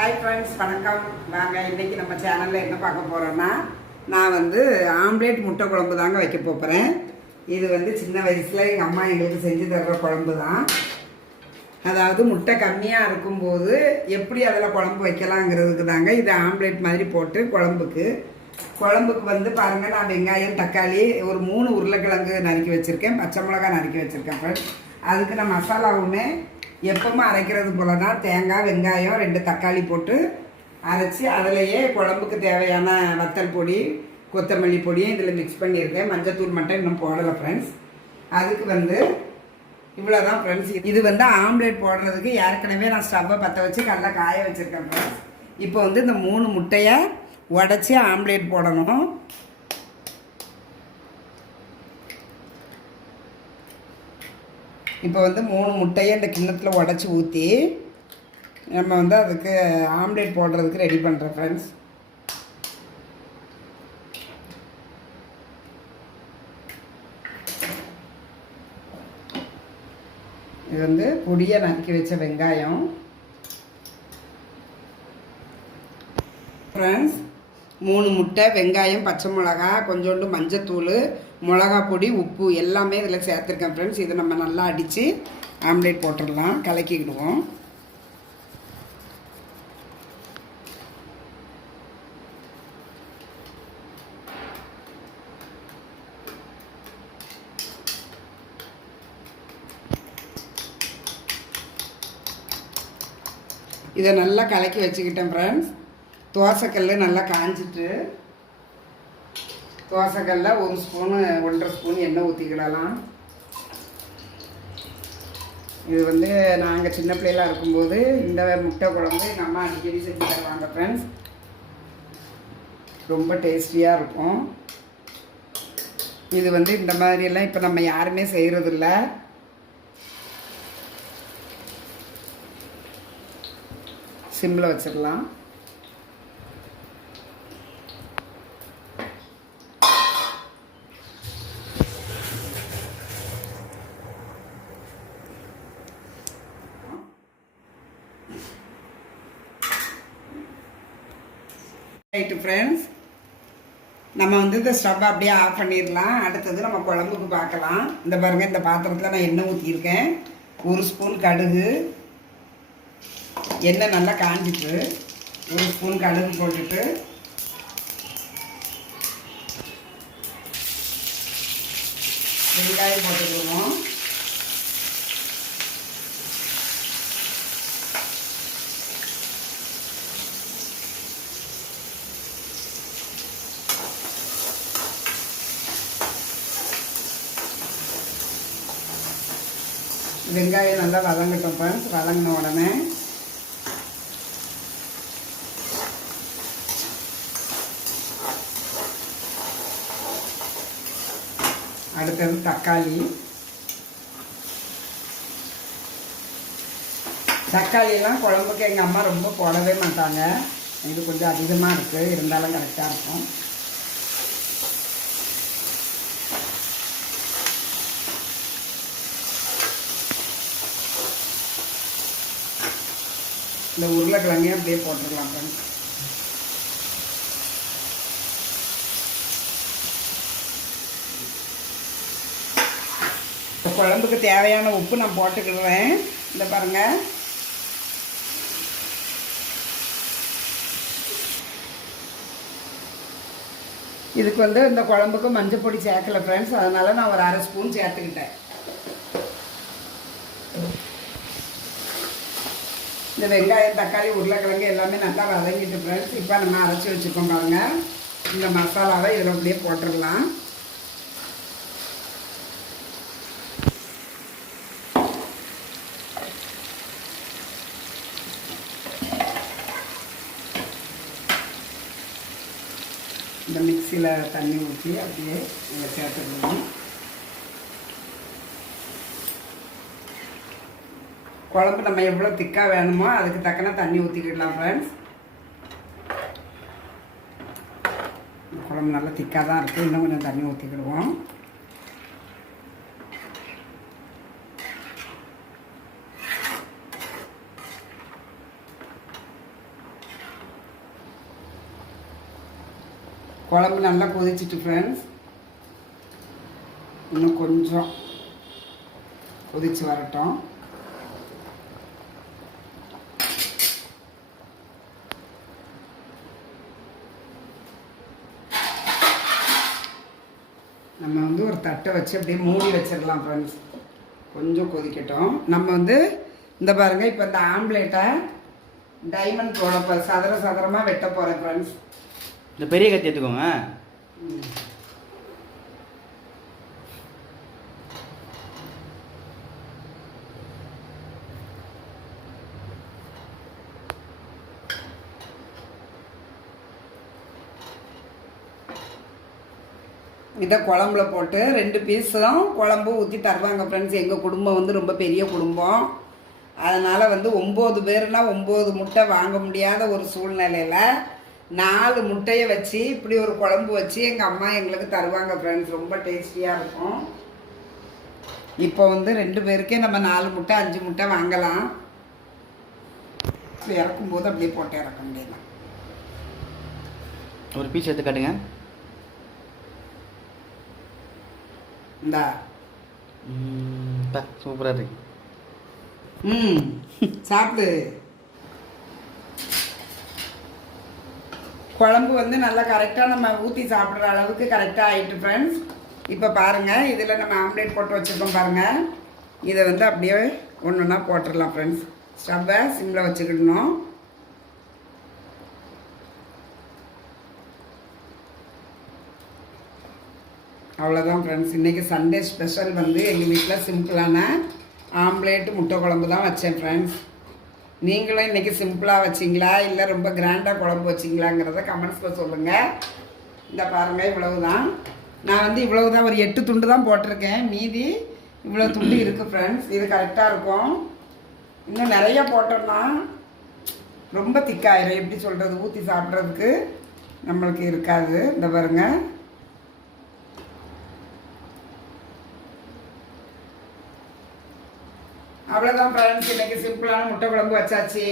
Hi friends வணக்கம். வாங்க இன்றைக்கி நம்ம சேனலில் என்ன பார்க்க போகிறோன்னா நான் வந்து ஆம்லேட் முட்டை குழம்பு தாங்க வைக்க போகிறேன் இது வந்து சின்ன வயசில் எங்கள் அம்மா எங்களுக்கு செஞ்சு தர்ற குழம்பு தான். அதாவது முட்டை கம்மியாக இருக்கும்போது எப்படி அதில் குழம்பு வைக்கலாங்கிறதுக்கு தாங்க இது ஆம்லேட் மாதிரி போட்டு குழம்புக்கு. குழம்புக்கு வந்து பாருங்கள் நான் வெங்காயம் தக்காளி ஒரு மூணு உருளைக்கிழங்கு நறுக்கி வச்சுருக்கேன். பச்சை மிளகாய் நறுக்கி வச்சுருக்கேன் ஃப்ரெண்ட்ஸ் அதுக்கு நான் மசாலாவுமே எப்பவுமே அரைக்கிறது போல தான் தேங்காய் வெங்காயம் ரெண்டு தக்காளி போட்டு அரைச்சி அதிலையே குழம்புக்கு தேவையான வத்தல் பொடி கொத்தமல்லி பொடியும் இதில் மிக்ஸ் பண்ணியிருக்கேன். மஞ்சத்தூள் மட்டும் இன்னும் போடலை ஃப்ரெண்ட்ஸ் அதுக்கு வந்து இவ்வளோ தான் ஃப்ரெண்ட்ஸ் இது வந்து ஆம்லேட் போடுறதுக்கு ஏற்கனவே நான் ஸ்டவ்வை பற்ற வச்சு கடல காய வச்சுருக்கேன் ஃப்ரெண்ட்ஸ் இப்போ வந்து இந்த மூணு முட்டையை உடச்சி ஆம்லேட் போடணும். இப்போ வந்து மூணு முட்டையை இந்த கிண்ணத்தில் உடச்சி ஊற்றி நம்ம வந்து அதுக்கு ஆம்லேட் போடுறதுக்கு ரெடி பண்ணுறோம் ஃப்ரெண்ட்ஸ் இது வந்து பொடியை நறுக்கி வச்ச வெங்காயம். ஃப்ரெண்ட்ஸ் மூணு முட்டை வெங்காயம் பச்சை மிளகா கொஞ்சோண்டு மஞ்சத்தூள் மிளகா பொடி உப்பு எல்லாமே இதில் சேர்த்துருக்கேன் ஃப்ரெண்ட்ஸ் இதை நம்ம நல்லா அடித்து ஆம்லேட் போட்டுடலாம் கலக்கிக்கிடுவோம். இதை நல்லா கலக்கி வச்சுக்கிட்டேன் ஃப்ரெண்ட்ஸ் தோசைக்கல்ல நல்லா காஞ்சிட்டு தோசைக்கல்ல ஒரு ஸ்பூனு ஒன்றரை ஸ்பூன் எண்ணெய் ஊற்றிக்கிடலாம் இது வந்து நாங்கள் சின்ன பிள்ளைகளாக இருக்கும்போது இந்த முட்டை குழம்பு எங்கள் அம்மா அடிக்கடி செஞ்சு தருவாங்க ஃப்ரெண்ட்ஸ் ரொம்ப டேஸ்டியாக இருக்கும். இது வந்து இந்த மாதிரியெல்லாம் இப்போ நம்ம யாருமே செய்கிறதில்ல சிம்மில் வச்சிடலாம். ரைட்டு ஃப்ரெண்ட்ஸ் நம்ம வந்து இந்த ஸ்டவ் அப்படியே ஆஃப் பண்ணிடலாம். அடுத்தது நம்ம குழம்புக்கு பார்க்கலாம். இந்த பாருங்கள் இந்த பாத்திரத்தில் நான் எண்ணெய் ஊற்றியிருக்கேன் ஒரு ஸ்பூன் கடுகு. எண்ணெய் நல்லா காஞ்சிட்டு ஒரு ஸ்பூன் கடுகு போட்டுட்டு. வெங்காயம் போட்டுக்கிடுவோம். வெங்காயம் நல்லா வதங்கட்டும் ஃப்ரெண்ட்ஸ் வதங்கின உடனே அடுத்தது தக்காளி. தக்காளியெல்லாம் குழம்புக்கு எங்கள் அம்மா ரொம்ப போடவே மாட்டாங்க. இது கொஞ்சம் அதிகமாக இருக்குது இருந்தாலும் கரெக்டாக இருக்கும். இந்த உருளைக்கிழங்கையும் அப்படியே போட்டுடலாம் ஃப்ரெண்ட்ஸ் இந்த குழம்புக்கு தேவையான உப்பு நான் போட்டுக்கிடுவேன் இந்த பாருங்க. இதுக்கு வந்து இந்த குழம்புக்கு மஞ்சள் பொடி சேர்க்கல ஃப்ரெண்ட்ஸ் அதனால நான் ஒரு அரை ஸ்பூன் சேர்த்துக்கிட்டேன். இந்த வெங்காயம் தக்காளி உருளைக்கிழங்கு எல்லாமே நல்லா வதங்கிட்டு ஃப்ரெண்ட்ஸ் இப்போ நம்ம அரைச்சி வச்சுருக்கோம் பாருங்கள் இந்த மசாலாவை இதில் அப்படியே போட்டுடலாம். இந்த மிக்சியில் தண்ணி ஊற்றி அப்படியே இதை சேர்த்துக்கணும் குழம்பு நம்ம எவ்வளோ திக்காக வேணுமோ அதுக்கு தக்கன தண்ணி ஊற்றிக்கிடலாம் ஃப்ரெண்ட்ஸ் குழம்பு நல்லா திக்காக தான் இருக்குது இன்னும் கொஞ்சம் தண்ணி ஊற்றிக்கிடுவோம் குழம்பு நல்லா கொதிச்சிட்டு ஃப்ரெண்ட்ஸ் இன்னும் கொஞ்சம் கொதித்து வரட்டும். நம்ம வந்து ஒரு தட்டை வச்சு அப்படியே மூடி வச்சிடலாம் ஃப்ரெண்ட்ஸ் கொஞ்சம் கொதிக்கட்டும். நம்ம வந்து இந்த பாருங்க இப்போ இந்த ஆம்லேட்டை டைமண்ட் போட சதுர சதுரமாக வெட்ட போகிறேன் ஃப்ரெண்ட்ஸ் இந்த பெரிய கத்தி எடுத்துக்கோங்க. இதை குழம்புல போட்டு ரெண்டு பீஸும் குழம்பு ஊற்றி தருவாங்க ஃப்ரெண்ட்ஸ் எங்கள் குடும்பம் வந்து ரொம்ப பெரிய குடும்பம். அதனால் வந்து ஒம்பது பேர்னால் ஒம்பது முட்டை வாங்க முடியாத ஒரு சூழ்நிலையில் நாலு முட்டையை வச்சு இப்படி ஒரு குழம்பு வச்சு எங்கள் அம்மா எங்களுக்கு தருவாங்க ஃப்ரெண்ட்ஸ் ரொம்ப டேஸ்டியாக இருக்கும். இப்போ வந்து ரெண்டு பேருக்கே நம்ம நாலு முட்டை அஞ்சு முட்டை வாங்கலாம். இறக்கும்போது அப்படியே போட்டு இறக்க முடியலாம் ஒரு பீஸ் எடுத்து காட்டுங்க. இந்தா சூப்பராக இருக்கு ம் சாப்பிடு. குழம்பு வந்து நல்லா கரெக்டாக நம்ம ஊற்றி சாப்பிட்ற அளவுக்கு கரெக்டாக ஆயிட்டு ஃப்ரெண்ட்ஸ் இப்போ பாருங்கள் இதில் நம்ம ஆம்லேட் போட்டு வச்சுருக்கோம் பாருங்கள் இதை வந்து அப்படியே ஒன்று ஒன்றா போட்டுடலாம் ஃப்ரெண்ட்ஸ் ஸ்டவ்வை சிம்மில் வச்சுக்கிடணும். அவ்வளோதான் ஃப்ரெண்ட்ஸ் இன்றைக்கி சண்டே ஸ்பெஷல் வந்து எங்கள் வீட்டில் சிம்பிளான ஆம்லேட்டு முட்டை குழம்பு தான் வச்சேன் ஃப்ரெண்ட்ஸ் நீங்களும் இன்றைக்கி சிம்பிளாக வச்சிங்களா? இல்லை ரொம்ப கிராண்டாக குழம்பு வச்சிங்களாங்கிறத கமெண்ட்ஸில் சொல்லுங்கள் இந்த பாருங்கள் இவ்வளவு தான் நான் வந்து இவ்வளவு தான் ஒரு எட்டு துண்டு தான் போட்டிருக்கேன். மீதி இவ்வளோ துண்டு இருக்குது ஃப்ரெண்ட்ஸ் இது கரெக்டாக இருக்கும். இன்னும் நிறைய போட்டோம்னா ரொம்ப திக்காயிரும் எப்படி சொல்கிறது ஊற்றி சாப்பிட்றதுக்கு நம்மளுக்கு இருக்காது. இந்த பாருங்கள் அவ்வளோதான் ஃப்ரெண்ட்ஸ் இன்னைக்கு சிம்பிளான முட்டை குழம்பு வச்சாச்சு.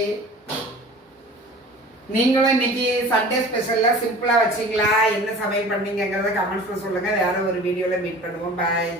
நீங்களும் இன்னைக்கு சண்டே ஸ்பெஷலில் சிம்பிளாக வச்சிங்களா? என்ன சமையல் பண்ணீங்கிறத கமெண்ட்ஸில் சொல்லுங்கள் வேற ஒரு வீடியோவில் மீட் பண்ணுவோம். பாய்